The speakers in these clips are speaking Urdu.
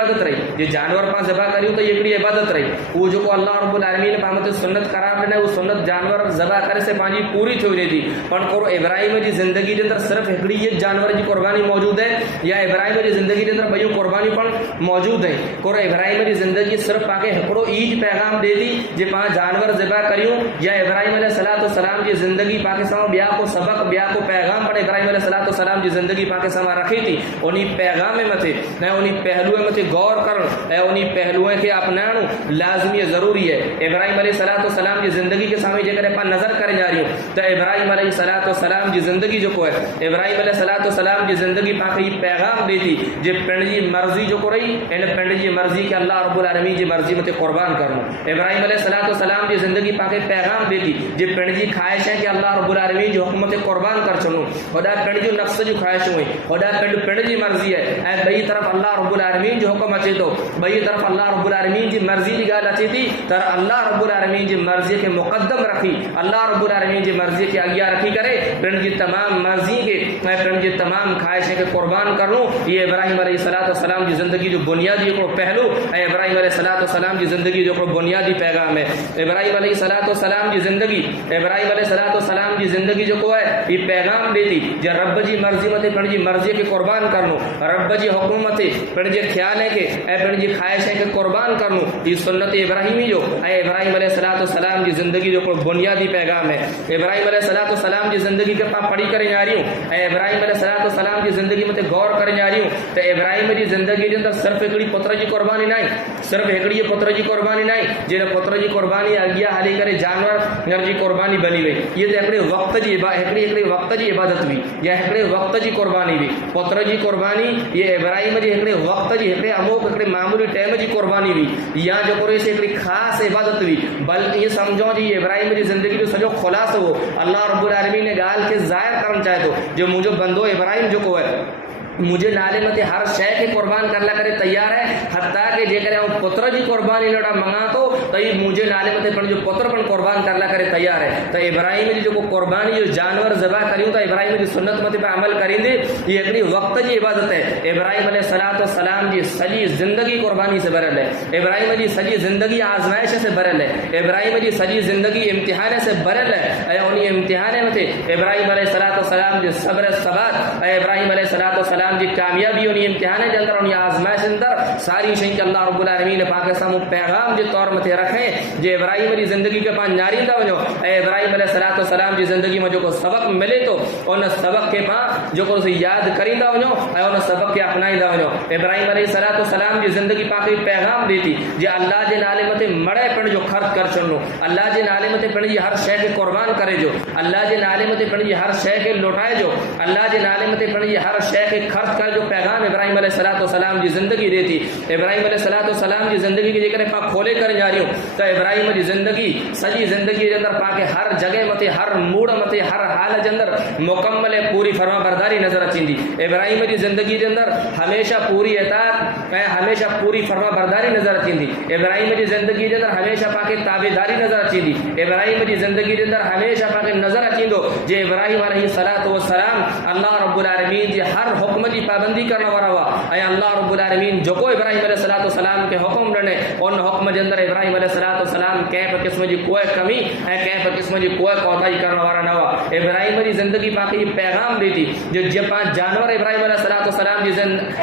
عبادت رہی جی جانور پاں ذبح کریوں تو یہ عبادت رہی وہ جو کو اللہ رب العالمین پامت سنت قرار دینا وہ سنت جانور ذبح کرے سے پانچی پوری تھی وجے تھی پن کو ابراہیم جی زندگی کے اندر صرف ہکڑی یہ جانور کی قربانی موجود ہے یا ابراہیم جی زندگی کے اندر بھئی قربانی پن موجود ہے کو ابراہیم جی زندگی صرف پاکے ہکڑو عید پیغام دے دی جی پانچ جانور ذبح کریوں یا ابراہیم علیہ السلام جی زندگی پاکستان بیا کو سبق بیا کو پیغام پر ابراہیم علیہ السلام جی زندگی پاکستان رکھی تھی انہیں پیغام متے نہ انہیں پہلو متے غور کرن اے انہیں پہلو کے اپنانا لازمی ضروری ہے ابراہیم علیہ السلام جی زندگی کے سامنے جے کرے پا نظر کرے جا رہی ہوں تو ابراہیم علیہ السلام جی زندگی جو کو ہے ابراہیم علیہ السلام جی زندگی پاکی پیغام دیتی جے پنڈ جی مرضی جو کو رہی ان پنڈ جی مرضی کہ اللہ رب العالمین جی مرضی متے قربان کروں ابراہیم علیہ السلام جی زندگی پاکی پیغام دیتی جے پنڈ جی خواہش ہے کہ اللہ رب العالمین جو حکمت قربان کر چنوں خدا پنڈ جو نفس جو خواہش ہوئی خدا پنڈ جی مرضی ہے اے بئی طرف اللہ رب العالمین جو حکم اچے تو بئی طرف اللہ رب العالمین جی مرضی کی گال اچے تھی تر اللہ رب العالمین جی مرضی کے مقدم رکھی اللہ رب العالمین جی مرضی کے آگیا رکھی کرے پنڈ جی تمام مرضی کے پنڈ جی تمام خواہشیں کے قربان کروں یہ ابراہیم علیہ السلام جی زندگی جو بنیادی کو پہلو اے ابراہیم علیہ السلام جی زندگی جو بنیادی پیغام ہے ابراہیم علیہ السلام جی زندگی ابراہیم علیہ السلام جی زندگی جو کو ہے یہ پیغام دیتی جب رب جی مرضی متے پنڈ جی مرضی کے قربان کرنو رب جی حکومت پنڈ جی خیال ہے کہ اے پنڈ جی خواہش ہے کہ قربان کرنو یہ سنت ابراہیمی جو اے ابراہیم علیہ السلام جی زندگی جو بنیادی پیغام ہے ابراہیم علیہ السلام جی زندگی کے پاس پڑھی کرے جا رہی ہوں اے ابراہیم علیہ السلام جی زندگی متے غور کرے جا رہی ہوں تو ابراہیم جی زندگی کے اندر صرف ایکڑی پتر جی قربانی نہیں صرف ایکڑی پتر جی قربانی نہیں جن پتر جی قربانی اگیا حالی کرے جانور جی قربانی بنی ہوئی یہ تو ایکڑے وقت جی ایکڑی وقت جی عبادت ہوئی یا ایکڑے وقت جی قربانی ہوئی پتر جی قربانی یہ ابراہیم جی ایکڑے وقت جی ایکڑے اموک ایکڑے معمولی ٹائم جی قربانی ہوئی یا جو کرے سے ایکڑی خاص عبادت ہوئی بلکہ یہ سمجھو جی ابراہیم جی زندگی جو سجو خلاص ہو اللہ رب العالمین نے گال کے ظاہر کرنا چاہے تو جو مجھے بندو ابراہیم جو کو ہے مجھے نالے متے ہر شے کے قربان کرنا کرے تیار ہے حتیٰ کہ جے کرے پتر جی قربانی لڑا منگا تو مجھے نالے متے پن جو پتر پن قربان کرنا کرے تیار ہے تو ابراہیم جی جو قربانی جو جانور ذبح کریوں تو ابراہیم جی سنت متے پہ عمل کریں دے یہ اپنی وقت جی عبادت ہے ابراہیم علیہ السلام جی سجی زندگی قربانی سے بھرل ہے ابراہیم جی سجی زندگی آزمائش سے بھرل ہے ابراہیم جی سجی زندگی امتحان سے بھرل ہے انہیں امتحان متے ابراہیم علیہ السلام جی صبر ثبات ابراہیم علیہ السلام جی کامیابی انہیں امتحان کے اندر انہیں آزمائش اندر ساری شئی کہ اللہ رب العالمین پاکستان پیغام جی طور متے رکھیں جی ابراہیم علی زندگی کے پاس ناری دا ونو اے ابراہیم علیہ السلام جی زندگی میں جو کو سبق ملے تو ان سبق کے پاس جو کو یاد کریندا ونو اے ان سبق کے اپنائیندا ونو ابراہیم علیہ السلام جی زندگی پاکی پیغام دیتی جی اللہ جے نالے متے مڑے پن جو خرچ کر چنو اللہ جے نالے متے پن جی ہر شے کے قربان کرے جو اللہ جے نالے متے پن جی ہر شے کے لوٹائے جو اللہ جے نالے متے پن جی ہر شے کے خرچ کر جو پیغام ابراہیم علیہ السلام جی زندگی دیتی ابراہیم علیہ السلام جی زندگی کی جے پاک کھولے کر جا رہی ہوں تو ابراہیم جی زندگی سجی زندگی کے اندر پاکے ہر جگہ متے ہر موڑ متے ہر حال کے اندر مکمل پوری فرما برداری نظر اچیندی ابراہیم جی زندگی کے اندر ہمیشہ پوری اطاعت ہمیشہ پوری فرما برداری نظر اچیندی ابراہیم جی زندگی کے اندر ہمیشہ پاکے تابعداری نظر اچیندی ابراہیم جی زندگی کے اندر ہمیشہ پاکے نظر اچیندو جے ابراہیم علیہ السلام اللہ رب العالمین جی ہر حکم جی پابندی کرنا والا ہوا اے اللہ رب العالمین جو کو ابراہیم علیہ السلام کے حکم رنے ان حکم کے اندر ابراہیم علیہ السلام کیف قسم جی کوئی کمی ہے کیف قسم جی کوئی کوتاہی کرنا والا نہ ہوا ابراہیم جی زندگی پاکی پیغام دیتی جو جب پانچ جانور ابراہیم علیہ السلام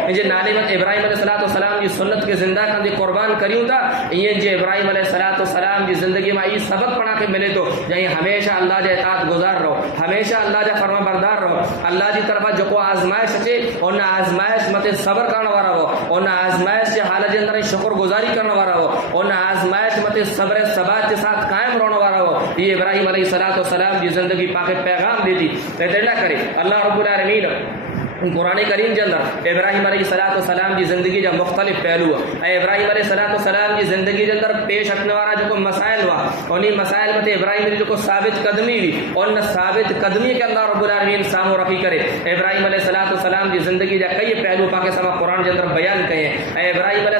جی نالے میں ابراہیم علیہ السلام جی سنت کے زندہ کر دی قربان کریوں تھا یہ جی ابراہیم علیہ السلام جی زندگی میں یہ سبق پڑھا کے ملے تو یعنی ہمیشہ اللہ جے اطاعت گزار رہو ہمیشہ اللہ جے فرما بردار رہو اللہ جی طرف جو کو آزمائش اچے ان آزمائش متے صبر کرنا والا ہو ان آزمائش کے حالت کے اندر شکر گزاری کرنا والا ہو ان آزمائش متے صبر ثبات کے ساتھ قائم رہنا والا ہو یہ ابراہیم علیہ السلام جی زندگی پاک پیغام دیتی اللہ کرے اللہ رب العالمین قرآن کریم کے اندر ابراہیم علیہ السلام کی زندگی کا مختلف پہلو ہے ابراہیم علیہ السلام کی زندگی کے اندر پیش رکھنے والا جو مسائل ہوا انہیں مسائل میں ابراہیم جو ثابت قدمی ہوئی اور ثابت قدمی کے اللہ رب العالمین سامو رکھی کرے ابراہیم علیہ السلام کی زندگی کا کئی پہلو پاکستان قرآن کے اندر بیان کہے ہیں ابراہیم علیہ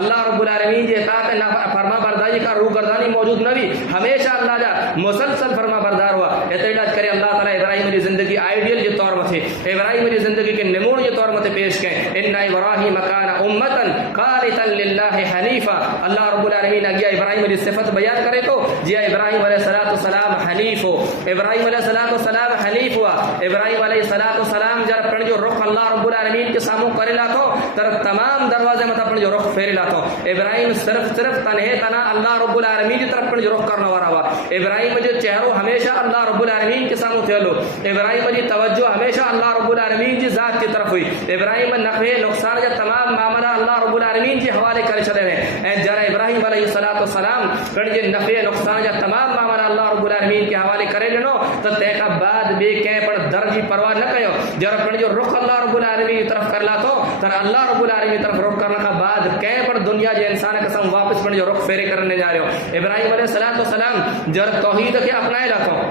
اللہ رب العالمین جی اطاعت فرما برداری کا روگردانی موجود نہ بھی ہمیشہ اللہ جا مسلسل فرما بردار ہوا اعتراض کرے اللہ تعالی ابراہیم کی زندگی آئیڈیل کے طور متے ابراہیم کی زندگی کے نمون کے طور متے پیش کریں ان ابراہیم کان امتا قانتا للہ حنیفا اللہ رب العالمین اگیا ابراہیم کی صفت بیان کرے تو جی ابراہیم علیہ السلام حنیف ہو ابراہیم علیہ السلام حنیف ہوا ابراہیم علیہ السلام جب پڑھ جو رخ اللہ رب العالمین کے سامو کرے لاتا تر تمام دروازے مت پڑھ جو رخ پھیرے لاتا ابراہیم صرف تنہے تنا اللہ رب العالمین کی طرف پڑھ جو رخ کرنا والا ہوا ابراہیم جو چہرو ہمیشہ اللہ رب العالمین کے سامو تھیلو ابراہیم کی توجہ ہمیشہ اللہ رب العالمین کی ذات کی طرف ہوئی ابراہیم نفع نقصان کا تمام معاملہ اللہ رب العالمین کے حوالے کر چلے ہیں جرا ابراہیم علیہ السلام کر جو نفع نقصان کا تمام معاملہ اللہ رب العالمین کے حوالے کرے لنو تو تے کا بعد بے کہیں پر درجی پرواہ نہ کہو جرا پڑھ جو رخ اللہ رب العالمین کی طرف کر لا تو تر اللہ رب العالمین کی طرف رخ کرنے کا بعد کہیں پر دنیا جو انسان قسم واپس پڑھ جو رخ پھیرے کرنے جا رہے ہو ابراہیم علیہ السلام جرا توحید کے اپنائے لاتا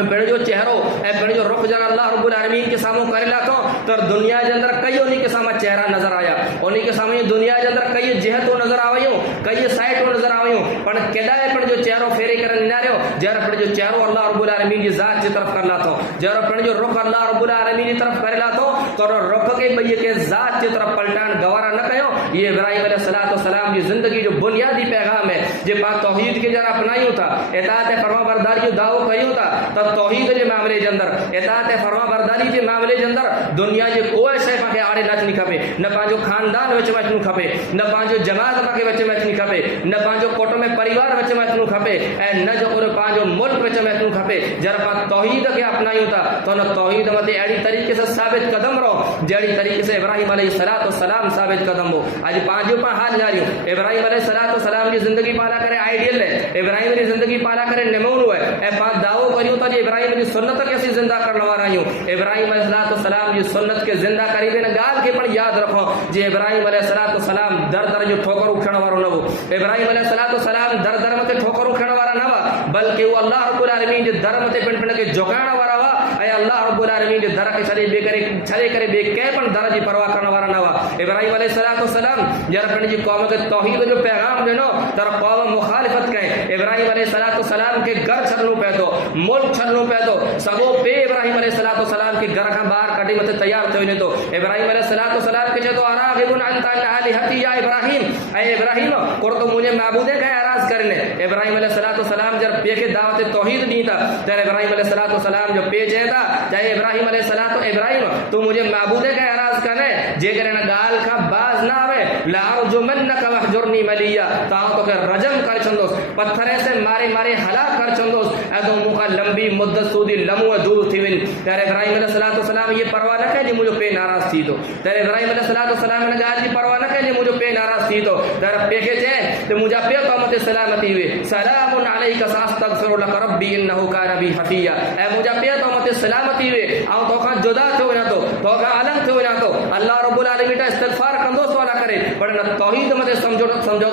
بڑے جو چہرو بڑے جو رخ جان اللہ رب العالمین کے سامنے کرے لاتا تو دنیا کے اندر کئی انہیں کے سامنے چہرہ نظر آیا انہیں کے سامنے دنیا کے اندر کئی جہتوں نظر آویوں کئی سائٹوں نظر آویوں پر کدائے پر جو چہرو پھیرے کرنے جا رہے ہو جر پر جو چہرو اللہ رب العالمین کی ذات کی طرف کر لاتا جر پر جو رخ اللہ رب العالمین کی طرف کرے لاتا تو رخ کے بھئی کے ذات کی طرف پلٹان گوارا نہ کہو یہ ابراہیم علیہ السلام کی زندگی جو بنیادی پیغام ہے جو پاک توحید کے جرا اپنائیوں تھا اطاعت فرما برداری جو دعویٰ کریوں تھا تب توحید کے معاملے کے اندر اطاعت فرما برداری کے معاملے کے اندر دنیا کے کوئی شے پاکے آڑے نچنی کھپے نہ پانچو خاندان وچ مچنو کھپے نہ پانچو جماعت پاکے وچ مچنی کھپے نہ پانچو کوٹو میں پریوار وچ مچنو کھپے اے نہ جو اور پانچو ملک وچ مچنو کھپے جر پاک توحید کے اپنائیوں تھا تو نہ توحید متے ایڑی طریقے سے ثابت قدم رہو جڑی طریقے سے ابراہیم علیہ السلام ثابت قدم ہو آج پانچو پا حال جاریوں ابراہیم علیہ السلام کی زندگی پالا کرے آئیڈیل ہے ابراہیم کی زندگی پالا کرے نمون ہوئے اے پاک دعویٰ کریوں تا جی ابراہیم کی سنت کیسے زندہ کرنے والا ہوں ابراہیم علیہ السلام کی سنت کے زندہ کری دینا گال کے پر یاد رکھو جی ابراہیم علیہ السلام در در جو ٹھوکر اکھڑنے والا نہ ہو ابراہیم علیہ السلام در در متے ٹھوکر اکھڑنے والا نہ ہوا بلکہ وہ اللہ رب العالمین جو در متے پن پن کے جھکانا والا ہوا اے اللہ رب العالمین جو در کے چلے کرے بے کہ پن در دی پرواہ کرنے والا نہ ہوا ابراہیم علیہ السلام جر پن جی قوم کے توحید جو پیغام دینو در قوم مخالفت کہیں ابراہیم علیہ السلام کے گھر چھڑنو پہ تو ملک چھڑنو پہ تو سبو پہ ابراہیم علیہ السلام کے گھر کا باہر کٹی مت تیار تھے تو ابراہیم علیہ السلام کے تو اراغب انت الہتی یا ابراہیم اے ابراہیم کو تو مجھے معبود ہے کہ اعراض کرنے ابراہیم علیہ السلام جب پہ کے دعوت توحید نہیں تھا تیرے ابراہیم علیہ السلام جو پہ جے تھا چاہے ابراہیم علیہ السلام تو ابراہیم تو مجھے معبود ہے کہ اعراض کرنے جے کرے نہ گال کا باز نہ آوے لا ارجمنک واحجرنی ملیا تا تو کہ رجم کر چندوس پتھرے سے مارے ہلاک کر چندوس ادو مکا لمبی مدت سودی لمو دور تھی ون تیرے ابراہیم علیہ السلام یہ پرواہ نہ کہ جی مجھے پہ ناراض تھی تو تیرے ابراہیم علیہ السلام نے کہا جی پرواہ نہ کہ جی مجھے پہ ناراض تھی تو تیرے پہ کے جے تو مجھے پہ تو مت سلامتی ہوئے سلام علیک ساستغفر لک ربی انه کان بی حفیا اے مجھے پہ تو مت سلامتی ہوئے او تو کا جدا تھو نہ تو کا الگ تھو نہ تو اللہ رب العالمین کا استغفار کندوس والا کرے پر نہ توحید مت سمجھو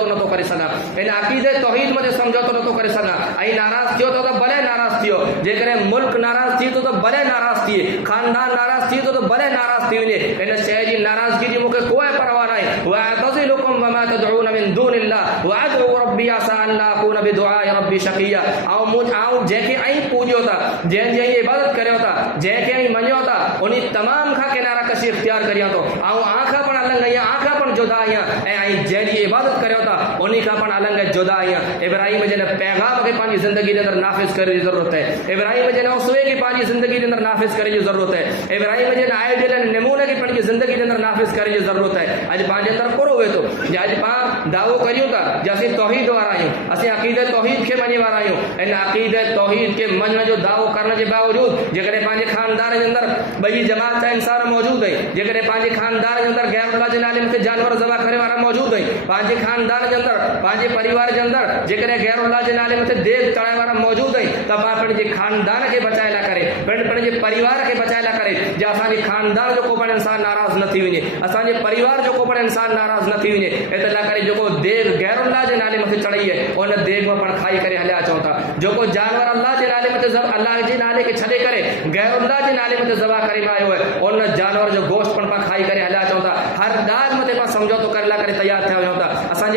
نہ تو کرے سنا ان عقیدے توحید مت سمجھو نہ تو کرے سنا ای ناراض تھیو تو بھلے ناراض تھیو جے کرے ملک ناراض تھی تو بھلے ناراض تھی خاندان ناراض تھی تو بھلے ناراض تھی ونه ان شہری ناراضگی جی مکے کوئی پرواہ نہیں واعتزلکم وما تدعون من دون اللہ وادعو ربی عسى ان لا اكون بدعاء ربی شقیا او مجھ او جے کہ ای پوجو تا جے جے عبادت کرے تا جے کہ ای منیو تا انہی تمام کھا کنارہ کشی اختیار کریا تو او آنکھا پن الگ یا آنکھا پن جدا یا ای جے جی عبادت کرے تا انہی کا پن الگ جدا یا ابراہیم جے نے پیغام کے پانی زندگی دے اندر نافذ کرنے کی ضرورت ہے ابراہیم جے نے اسوے کی پانی زندگی دے اندر نافذ کرنے کی ضرورت ہے ابراہیم جے نے آئیڈیل نمونے کی پانی زندگی دے اندر نافذ کرنے کی ضرورت ہے اج پانچ اندر کرو ہوئے تو اج پانچ دعویٰ کریوں تا جیسے توحید وارا ہوں اسی عقیدہ توحید کے منی وارا ہوں ان عقیدہ توحید کے من جو دعویٰ کرنے کے باوجود جگرے پانچ خاندان کے اندر بئی جماعت کا انسان موجود ہے جگرے پانچ خاندان کے اندر غیر اللہ جل عالم کے جانور ذبح کرنے والا موجود ہے پانچ خاندان کے اندر پانچ پریوار کے اندر جگرے غیر اللہ جل عالم سے دیکھ چڑھائے والا موجود ہے تب آپ جی خاندان کے بچائے لا کرے پڑھ جی پریوار کے بچائے لا کرے جا اسانی خاندان جو کو پر انسان ناراض نہ تھی ونے اسانی پریوار جو کو پر انسان ناراض نہ تھی ونے اطلاع کرے جو کو دیکھ غیر اللہ جل عالم سے چڑھائی ہے اور نہ دیکھ میں پر کھائی کرے ہلیا چاہتا جو کو جانور اللہ جل عالم سے اللہ جل عالم کے چھڑے کرے غیر اللہ جل عالم سے ذبح کرے مائے ہوئے اور نہ جانور جو گوشت پر کھائی کرے ہلیا چاہتا ہر دار متے پر سمجھو تو کرلا کرے تیار تھے ہوتا اسان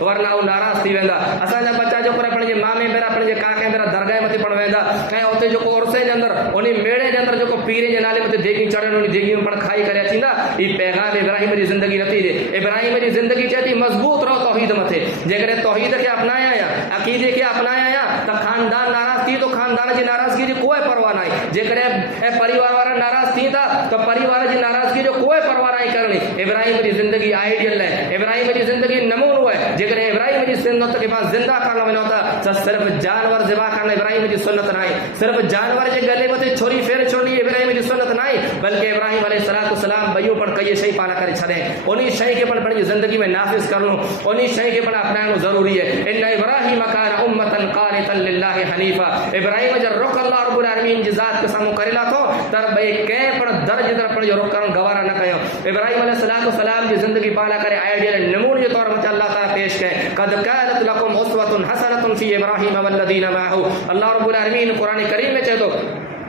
ورنہ وہ ناراض تھی ویندا اساں دا بچہ جو پر اپنے مامے میرا اپنے کاکے میرا درگاہ متے پڑ ویندا کہیں اوتے جو عرصے دے اندر انہی میڑے دے اندر جو پیرے دے نالے متے دیگی چڑھن انہی دیگی پڑ کھائی کرے تھیندا ای پیغام ابراہیم دی زندگی نتی دے ابراہیم دی زندگی چاہتی مضبوط رہو توحید متے جے کرے توحید کے اپنایا یا عقیدے کے اپنایا یا تو خاندان ناراض تھی تو خاندان کی ناراضگی دی کوئی پرواہ نہیں جے کرے پریوار والا ناراض تھی تا تو پریوار کی ناراضگی جو کوئی پرواہ نہیں کرنی ابراہیم کی زندگی آئیڈیل ہے ابراہیم کی زندگی نمون ہے جے کرے ابراہیم کی سنت کے بعد زندہ کرنا میں ہوتا تو صرف جانور ذبح کرنا ابراہیم کی سنت نہیں صرف جانور کے گلے میں چھوری پھیر چھوڑنی ابراہیم کی سنت نہیں بلکہ ابراہیم علیہ السلام بھائیوں پر کئی شے پانا کر چھڑے انہی شے کے پر بڑی زندگی میں نافذ کرنو انہی شے کے پر اپنانا ضروری ہے ان ابراہیم کان امتا قانتا للہ حنیفا ابراہیم جب رخ اللہ رب العالمین جی ذات کے سامنے کرلا تو تر بے کے پر درج در پر جو رخ کرن گوارا نہ کیو ابراہیم علیہ السلام کی زندگی پالا کرے آئیڈیل نمون کے طور پر اللہ تعالی پیش کرے قد کانت لکم اسوۃ حسنۃ فی ابراہیم والذین معه اللہ رب العالمین قرآن کریم میں چاہے تو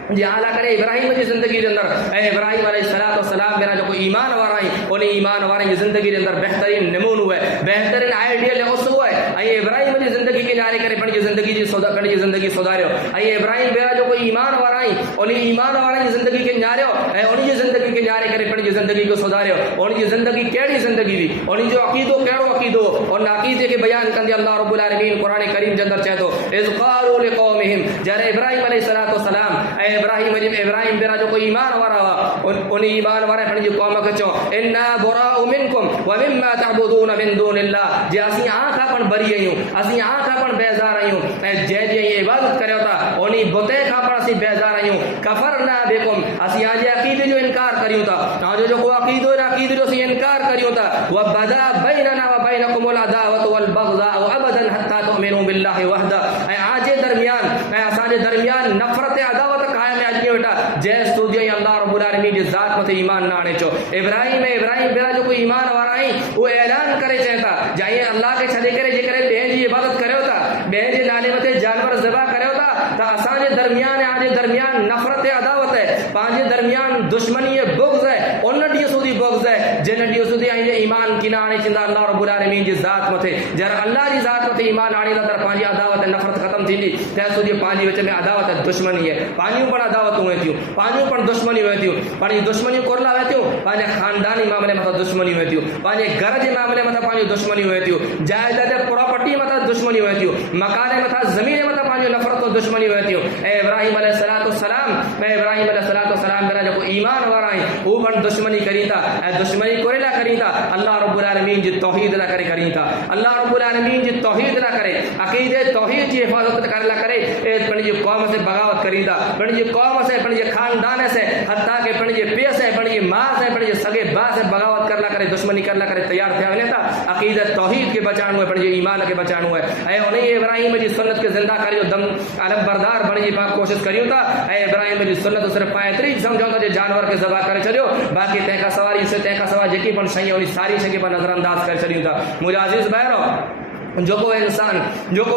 جی اعلیٰ کرے ابراہیم کی زندگی کے اندر اے ابراہیم علیہ السلام میرا جو ایمان وارائیں انہیں ایمان وارائیں کی زندگی کے اندر بہترین نمون ہوئے بہترین آئیڈیل اس ہوئے اے ابراہیم کی زندگی کے نعرے کرے پڑھ کی زندگی جی سودا پڑھ کی زندگی سودارے ہو اے ابراہیم میرا جو کوئی ایمان وارائیں انہیں ایمان وارائیں کی زندگی کے نعرے ہو اے انہیں کی زندگی کے نعرے کرے پڑھ کی زندگی کو سودارے ہو انہیں کی زندگی کیڑی زندگی دی انہیں جو عقیدو کیڑو عقیدو اور عقیدے کے بیان کندے اللہ رب العالمین قرآن کریم کے اندر چاہتو اذ قالوا لقومہم جارے ابراہیم علیہ السلام اے ابراہیم میرا جو کوئی ایمان وارا ہوا انہیں ایمان وارا پڑھ جو قوم کچو انا براء منکم ومما تعبدون من دون اللہ جے اسی آنکھا پن بری ایوں اسی آنکھا پن بیزار ایوں جے جے عبادت کرے ہوتا انہیں بتے کھا پن اسی بیزار ایوں کفرنا بکم اسی آجے عقیدے جو انکار کریوں تا آجے جو کوئی عقیدے جو اسی انکار کریوں تا وبدا بیننا وبینکم العداوۃ والبغضاء ابدا حتى تؤمنوا بالله وحده آجے درمیان اساجے درمیان نفرت عداوت جیس تو دی اللہ رب العالمین جی ذات مت ایمان نہ آنے چو ابراہیم بیرا جو کوئی ایمان وارائیں وہ اعلان کرے چاہتا جائیے اللہ کے چھلے کرے جے کرے بہن جی عبادت کرے ہوتا بہن جی نالے مت جانور ذبح کرے ہوتا تا اساں درمیان آجے درمیان نفرت عداوت ہے پانچے درمیان دشمنی بغض ہے ان ڈی سودی بغض ہے جن ڈی سودی آئیں ایمان کی نہ آنے چندا اللہ رب العالمین جی ذات مت جر اللہ جی ذات مت ایمان آنے دا در پانچی عداوت نفرت ختم تھی تے سودی پانچی وچ میں عداوت دشمنی ہے پانچوں پر عداوت ہوئے تھیوں پانچوں پر دشمنی ہوئے تھیوں پانی دشمنی کرلا ہوئے تھیوں پانچے خاندانی معاملے میں دشمنی ہوئے تھیوں پانچے گھر کے معاملے میں پانچ دشمنی ہوئے تھیوں جائیداد پراپرٹی میں دشمنی ہوئے تھیوں مکان میں زمین میں پانچ نفرت و دشمنی ہوئے تھیوں اے ابراہیم علیہ السلام میں ابراہیم علیہ السلام میرا جو ایمان وارائیں وہ پر دشمنی کری تھا اے دشمنی کوریلا کری تھا اللہ رب العالمین جی توحید نہ کرے کری تھا اللہ رب العالمین جی توحید نہ کرے عقیدے توحید کی حفاظت کرلا کرے اے پنجی قوم سے بغاوت کری تھا پنجی قوم سے پنجی خاندان سے حتیٰ کہ پنجی پیس ہے پنجی ماں سے پنجی سگے با سے بغاوت کرلا کرے دشمنی کرلا کرے تیار تھے انہیں تھا عقیدہ توحید کے بچان ہوئے پنجی ایمان کے بچان ہوئے اے انہیں ابراہیم جی سنت کے زندہ کری جو دم علم بردار بنی پاک کوشش کریوں تھا اے ابراہیم جی سنت صرف پائتری سمجھو تھا جو جانور کے ذبح کرے چلیو باقی تینکا سواری سے تینکا سواری جکی پن شہی انہیں ساری شکی پر نظر انداز کر چلیوں تھا مجھے عزیز بہرو جو کوئی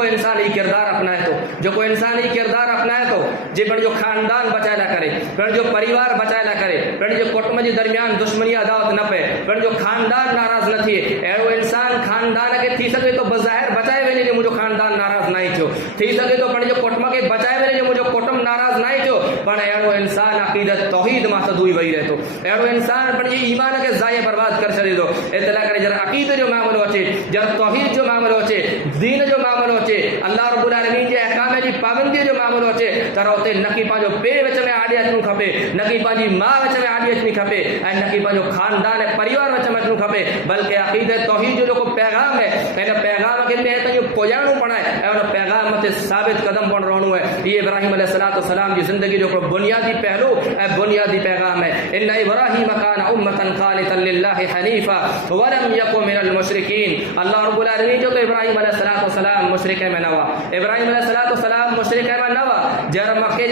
انسان یہ کردار اپنائے تو جو کوئی انسان یہ کردار اپنائے تو جی پر جو خاندان بچائے نہ کرے پر جو پریوار بچائے نہ کرے پر جو کٹم جی درمیان دشمنی عداوت نہ پے پر جو خاندان ناراض نہ تھے ایڑو انسان خاندان کے تھی سکے تو بظاہر بچائے وینے جو مجھے خاندان ناراض نہیں تھو تھی سکے تو پر جو کٹم کے بچائے وینے جو مجھے کٹم ناراض نہیں تھو پر ایڑو انسان عقیدت توحید محتدوئی وہی رہے تو ایڑو انسان پر جو ایمان کے ضائع برباد کر چلے دو اطلاع کرے جر عقیدت جو معاملہ ہوچے جر توحید جو معاملہ ہوچے دین جو معاملہ ہوچے اللہ رب العالمین جے احکام جی پابندی جو معاملہ ہوچے تروتے نکی پانچو پے وچ میں آڈی اچنو کھپے نکی پانچی ماں وچ میں آڈی اچنی کھپے نکی پانچو خاندان پریوار وچ میں اچنو کھپے بلکہ عقیدہ توحید جو کو پیغام ہے پیغام کے میں تو پوجانو پڑا ہے اور پیغام تے ثابت قدم بن رہنو ہے یہ ابراہیم علیہ السلام کی زندگی جو بنیادی پہلو بنیادی پیغام ہے ان ابراہیم کان امتا قانتا للہ حنیفا ولم یکن من المشرکین اللہ رب العالمین جو تو ابراہیم علیہ السلام مشرک میں نوا ابراہیم علیہ السلام مشرک میں نوا جر مکے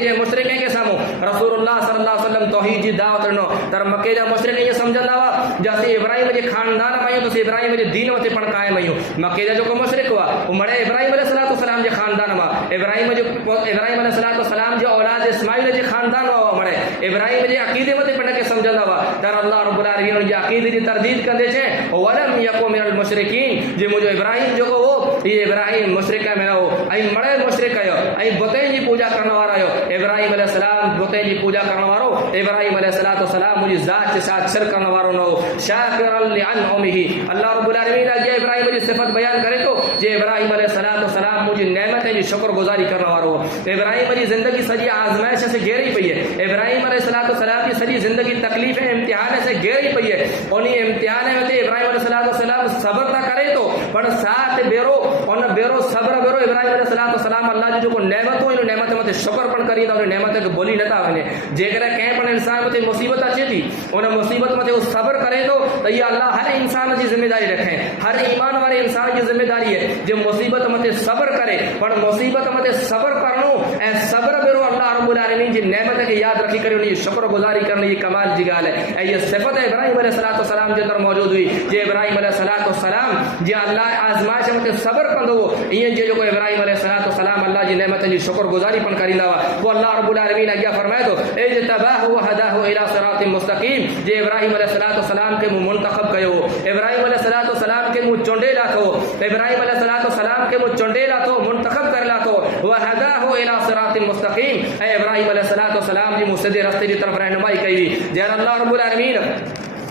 جے مشرک کے سامو رسول اللہ صلی اللہ علیہ وسلم توحید جی دعوت نو تر مکے جے مشرک یہ سمجھندا وا جیسے ابراہیم جے خاندان میں تو ابراہیم جے دین وتے پڑ قائم ایو مکے جو کو مشرک ہوا وہ مڑے ابراہیم علیہ السلام جے خاندان ما ابراہیم جو ابراہیم علیہ السلام جو اولاد اسماعیل جی خاندان ہوا مڑے ابراہیم جی عقیدے مت پڑھ کے سمجھندا ہوا در اللہ رب العالمین جی عقیدے کی تردید کندے چھے ولم یکو من المشرکین جی مجھے ابراہیم جو کو وہ یہ ابراہیم مشرک ہے میرا وہ ای مڑے مشرک ہے ای بتیں جی پوجا کرنے والا ہے ابراہیم علیہ السلام بتیں جی پوجا کرنے والا ابراہیم علیہ السلام مجھے ذات کے ساتھ شرک کرنے والا نو شاکرا لانعمہ اللہ رب العالمین جی ابراہیم جی صفت بیان کرے تو جی ابراہیم علیہ السلام مجھے نعمت ہے جی شکر گزاری کرنے والا ابراہیم جی زندگی سجی آزمائش سے گھیری پئی ہے ابراہیم علیہ السلام کی سجی زندگی تکلیف امتحان سے گھیری پئی ہے انہی امتحان میں ابراہیم علیہ السلام صبر نہ کرے تو پر ساتھ بیرو اور بیرو صبر بیرو ابراہیم علیہ السلام اللہ جو کو نعمت ہو نعمت مت شکر پن کری تا نعمت کے بولی نتا ونے جے کرے کہیں پر انسان مت مصیبت اچے تھی ان مصیبت مت وہ صبر کرے تو یہ اللہ ہر انسان کی ذمہ داری رکھے ہر ایمان والے انسان کی ذمہ داری ہے جو مصیبت مت صبر کرے پر مصیبت مت صبر کرنو اے صبر بیرو اللہ رب العالمین جی نعمت کے یاد رکھی کرے انہی شکر گزاری کرنے یہ کمال جی گال ہے اے یہ صفت ابراہیم علیہ السلام کے اندر موجود ہوئی جی ابراہیم علیہ السلام جی اللہ آزمائش مت صبر کندو یہ جو کو ابراہیم علیہ السلام اللہ جی نعمت جی شکر گزاری پن کریندا وا وہ اللہ رب العالمین اگیا فرمائے تو اجتباہ و ہداہ الی صراط مستقیم جی ابراہیم علیہ السلام کے منتخب کیو ابراہیم علیہ السلام کے منہ چونڈے لاتو ابراہیم علیہ السلام کے منہ چونڈے لاتو منتخب کر لاتو و ہداہ الی صراط مستقیم اے ابراہیم علیہ السلام جی مسدد راستے کی طرف رہنمائی کی جے اللہ رب العالمین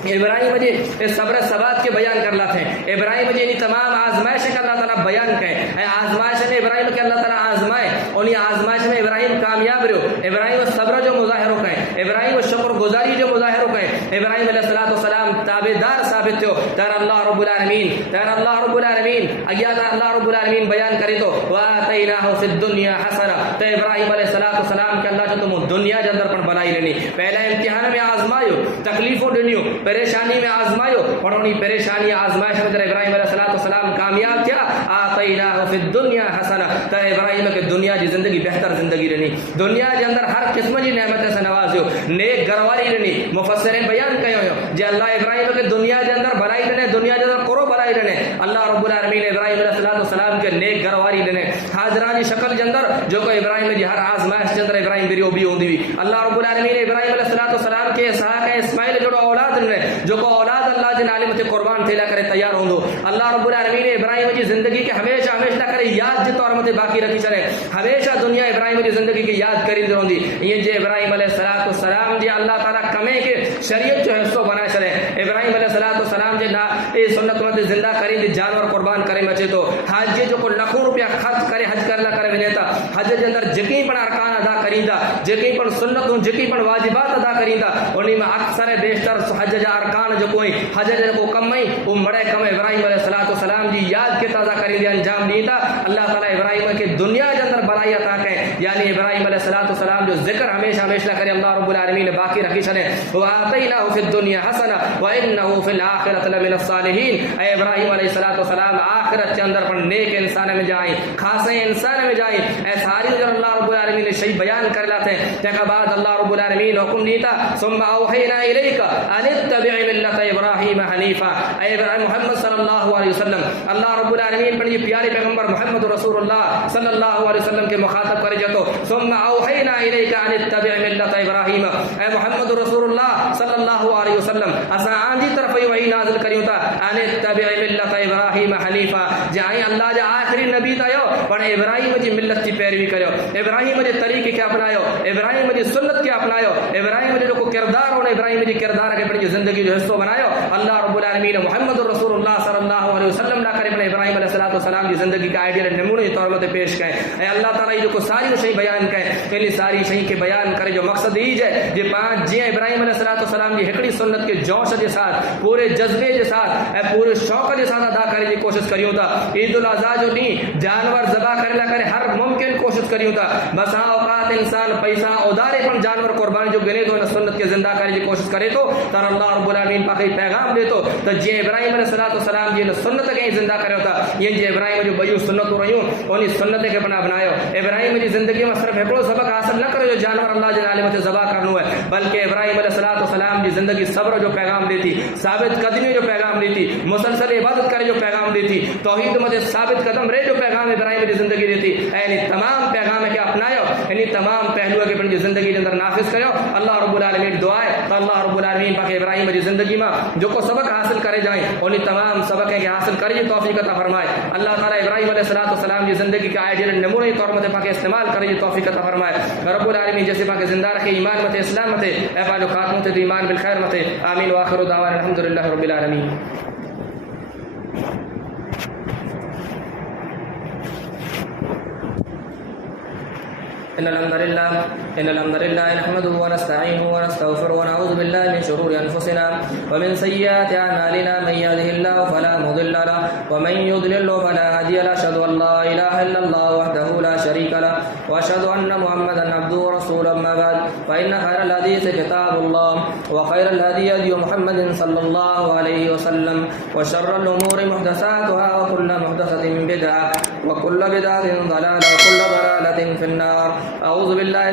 ابراہیم جی صبر ثبات کے بیان کر لاتے ہیں ابراہیم جی تمام آزمائش کا اللہ تعالیٰ بیان کرے آزمائش میں ابراہیم کے اللہ تعالیٰ آزمائے انہیں آزمائش میں ابراہیم کامیاب رہو ابراہیم صبر جو مظاہروں کہیں ابراہیم شکر گزاری جو مظاہروں کہیں ابراہیم علیہ السلام تابعدار ثابت ہو تر اللہ رب العالمین اگیا اللہ رب العالمین بیان کرے تو وآتیناہ فی الدنیا حسنہ تو ابراہیم علیہ السلام کے اللہ جو تم دنیا کے اندر پر بنائی لینی پہلا امتحان میں آزمائیو تکلیفوں دنیو پریشانی میں آزمائیو اور انہی پریشانی آزمائش میں ابراہیم علیہ السلام کامیاب کیا آتیناہ فی الدنیا حسنہ تو ابراہیم کے دنیا کی زندگی بہتر زندگی رہنی دنیا کے اندر ہر قسم کی نعمت سے نوازیو نیک گرواری رہنی مفسرین بیان کہو جی اللہ ابراہیم کے دنیا کے اندر بھلائی رہنے دنیا کے اندر کرو بھلائی رہنے اللہ رب العالمین ابراہیم علیہ السلام کے نیک گرواری رہنے حاضرانی شکل کے اندر جو کو ابراہیم جی ہر آزمائش کے اندر ابراہیم بریو بھی ہوندی ہوئی اللہ رب العالمین ابراہیم علیہ السلام کے اسحاق اسماعیل جو اولاد رہنے جو کو اولاد اللہ جن عالم تے قربان تھیلا کرے تیار ہوندو اللہ رب العالمین ابراہیم جی زندگی کے ہمیشہ کرے یاد جی طور متے باقی رکھی چلے ہمیشہ دنیا ابراہیم جی زندگی کی یاد کری ہوندی یہ جی ابراہیم علیہ السلام جی اللہ تعالیٰ کمے کے شریعت جو حصہ بنا چلے ابراہیم علیہ السلام جی نا اے سنت مت زندہ کری دی جانور قربان کرے بچے تو حج جو کو لاکھوں روپیہ خرچ کرے حج کرنا کرے ونیتا حج کے اندر جکی پن ارکان ادا کریندا جکی پن سنتوں جکی پن واجبات ادا کریندا انہی میں اکثر بیشتر حج جا ارکان جو کوئی حج جو کو کم وہ مڑے کم ابراہیم علیہ السلام جی یاد کے تازہ کری دی انجام دیتا اللہ تعالیٰ ابراہیم کے دنیا کے اندر بلائی عطا کرے یعنی ابراہیم علیہ السلام جو ذکر ہمیشہ کرے اللہ رب العالمین باقی رکھی چلے وآتیناہ فی الدنیا حسنہ وانہ فی الآخرۃ لمن الصالحین اے ابراہیم علیہ السلام آخرت کے اندر پر نیک انسان میں جائیں خاصے انسان میں جائیں اے ساری جو اللہ رب العالمین نے شیء بیان کر لاتے ہیں کہ بعد اللہ رب العالمین حکم دیتا ثم اوحینا الیک ان اتبع ملت ابراہیم حنیفا اے محمد صلی اللہ علیہ وسلم اللہ رب العالمین پر یہ پیارے پیغمبر محمد رسول اللہ صلی اللہ علیہ وسلم کے مخاطب کرے جاتا ثم اوحینا الیک ان اتبع ملت ابراہیم اے محمد رسول اللہ صلی اللہ علیہ وسلم اسا آن دی طرف وحی نازل کریو تا ان اتبع ملت ابراہیم حنیفا جائیں اللہ جا آخری نبی تایو پر ابراہیم جی ملت کی پیروی کرو ابراہیم جی طریقے کے اپنایو ابراہیم جی سنت کے اپنایو ابراہیم جی کو کردار ہونے ابراہیم جی کردار کے بڑی زندگی جو حصہ بنایو اللہ رب العالمین محمد رسول اللہ صلی اللہ علیہ وسلم نہ کرے ابراہیم علیہ السلام کی زندگی کا آئیڈیل نمونے طور پر پیش کریں اے اللہ تعالیٰ جو کو ساری شیء بیان کریں پہلی ساری شیء کے بیان کرے جو مقصد ہی ہے جی پانچ جی ابراہیم علیہ السلام کی ہکڑی سنت کے جوش کے ساتھ پورے جذبے کے ساتھ پورے شوق کے ساتھ ادا کرنے کی کوشش کریوں تھا عید الاضحیٰ جو نہیں جانور ذبح کرے کرے ہر ممکن کوشش کریوں تھا بسا اوقات انسان پیسہ ادارے پر جانور قربانی جو گنے تو سنت کے زندہ کرنے کی کوشش کرے تو تر اللہ رب العالمین پاکی پیغام دے تو جی ابراہیم علیہ السلام جی سنت کے زندہ کرے ہوتا یہ جی ابراہیم جو بیو سنت رہیوں انہیں سنت کے بنا بنایو ابراہیم جی زندگی میں صرف ایکڑو سبق حاصل نہ کرو جو جانور اللہ جل عالم سے ذبح کرنو ہے بلکہ ابراہیم علیہ السلام جی زندگی صبر جو پیغام دیتی ثابت قدمی جو پیغام دیتی مسلسل عبادت کرے جو پیغام دیتی توحید مت ثابت قدم رہے جو پیغام ابراہیم کی زندگی دیتی یعنی تمام پیغام کے اپنایو انی تمام پہلو کے پنجی زندگی کے اندر نافذ کرو. اللہ رب العالمین دعا ہے تو اللہ رب العالمین پاک ابراہیم کی زندگی میں جو کو سبق حاصل کرے جائیں انہیں تمام سبق کے حاصل کرے توفیق عطا فرمائے. اللہ تعالیٰ ابراہیم علیہ السلام کی زندگی کا آئیڈیل نمونہ طور پر پاک استعمال کرے توفیق عطا فرمائے. رب العالمین جیسے پاک زندہ رکھے ایمان مت اسلام مت اے پاک خاتمہ تے ایمان بالخیر مت. آمین واخر دعوانا الحمدللہ رب العالمین. إن الحمد لله نحمده ونستعينه ونستغفره ونعوذ بالله من شرور أنفسنا ومن سيئات أعمالنا. من يهده الله فلا مضل له ومن يضلل فلا هادي له. أشهد أن لا إله إلا الله وحده لا شريك له وأشهد أن محمدا عبده ورسوله. أما بعد فإن خير الحديث كتاب الله وخير الهدي هدي محمد صلى الله عليه وسلم وشر الأمور محدثاتها وكل محدثة بدعة وكل بدعة ضلالة وكل ضلالة في النار. أعوذ بالله